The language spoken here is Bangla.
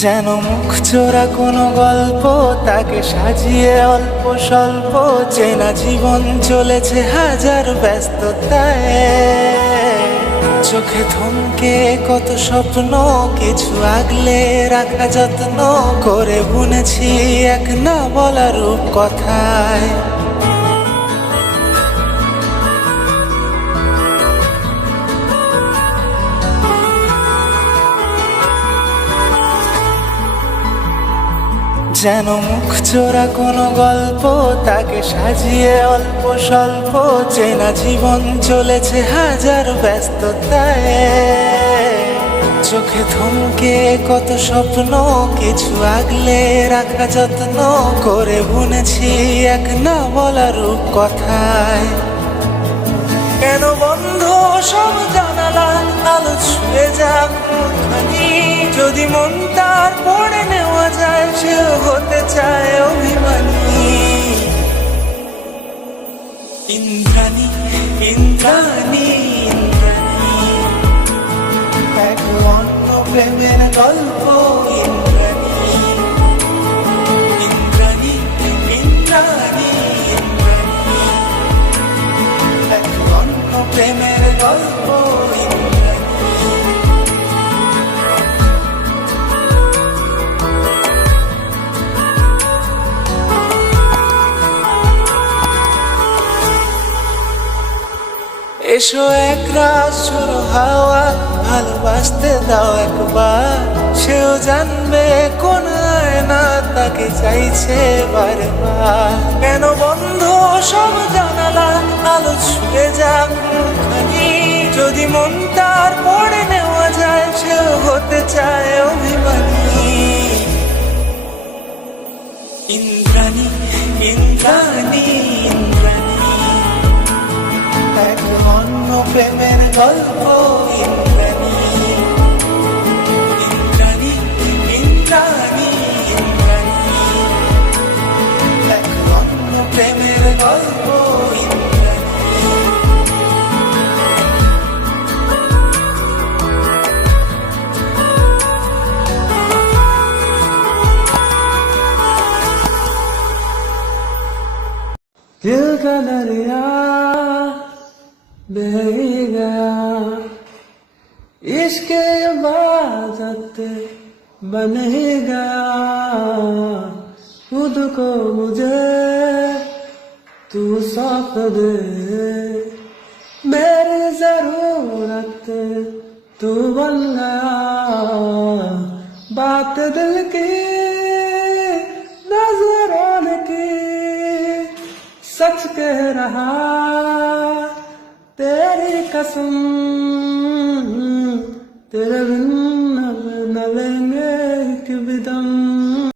যেন মুখ চোরা কোনো গল্প, তাকে সাজিয়ে অল্প স্বল্প চেনা জীবন চলেছে হাজার ব্যস্ততায়। চোখে থমকে কত স্বপ্ন, কিছু আগলে রাখা যত্ন করে বুনেছি এক না বলা রূপ কথায় যেন মুখ চোরা কোনো গল্প, তাকে সাজিয়ে অল্প স্বল্প চেনা জীবন চলেছে হাজার ব্যস্ততায়। চোখে থমকে কত স্বপ্ন, কিছু আগলে রাখা যত্ন করে বুনেছি এক না বলা রূপ কথায় কেন বন্ধ সব জানালা আলো ছুঁয়ে যাক যদি মন তার পড়ে যায় সেও হতে চায় অভিমানী। ইন্দ্রাণী ইন্দ্রাণী ইন্দ্রাণী। এক অন্য প্রেমের গল্প প্রেমের গল্প এসো এক রাত হাওয়া, ভালোবাসতে দাও একবার। সেও জানবে কোন না তাকে চাইছে বারবার। কেন বন্ধ, সব জানালা, আলো ছুঁয়ে যাক মুখখানি। যদি মন তার পড়ে নেওয়া যায়, সেও হতে চায় অভিমানী। ইন্দ্রাণী ইন্দ্রাণী। অন্য প্রেমের গল্প ইন্দ্রাণী ইন্দ্রাণী ইন্দ্রাণী ইন্দ্রাণী এক অন্য প্রেমের গল্প ইন্দ্রাণী दिल का दरिया बह गया इश्क इबादत बन गया खुद को मुझे तू सौंप दे। मेरी ज़रूरत तू बन गया बात दिल की, नज़रों की, सच कह रहा أنفسهم